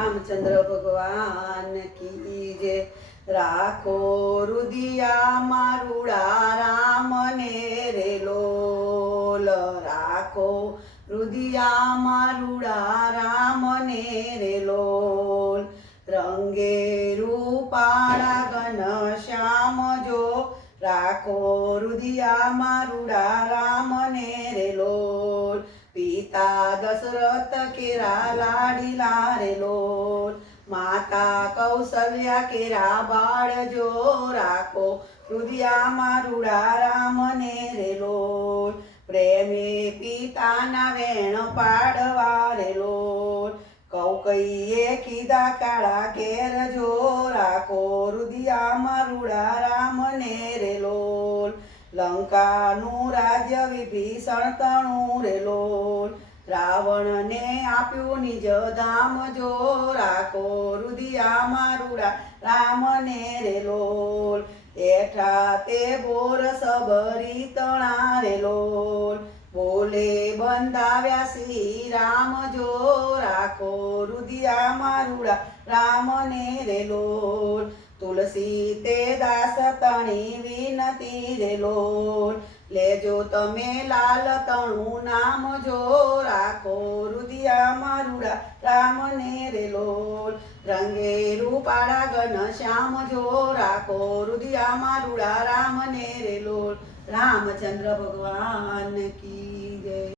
રામચંદ્ર ભગવાન કી જે રાખો રુદિયા મારુડા રામને રે લોલ. રાખો રુદિયા મારુડા રામને રે લોલ. રંગે રૂપાળા ગન શ્યામ જો રાખો રુદિયા મારુડા રામને રે લોલ. પિતા દશરથ કેરા લાડીલા રે લોલ માતા કૌશલ્યા કેરા બાળ જો રાખો રુદિયા મારુડા રામને રે લોલ પ્રેમે પિતાના વેણ પાડવા રે લોલ કૌકૈયે કીધા કાળા કેર જો રાખો રુદિયા મારુડા રામને લંકાનું રાજ્ય વિભીષણ તણું રેલોલ રાવણને આપ્યું નિજ ધામ જો રાખો રુદિયા મારુડા રામને રેલોલ એઠા તે બોર સબરી તણા રેલોલ બોલે બંધાવ્યા શ્રી રામ જો રાખો રુદિયા મારુડા રામને રે લોલ. તુલસી તે દાસ તણી વિનતી રે લોલ. લેજો તમે લાલ તણું નામ જો રાખો રુદિયા મારુડા રામને રે લોલ. રંગે રૂપાળા ઘન શ્યામ જો રાખો રુદિયા મારુડા રામને રે લોલ. રામચંદ્ર ભગવાન કી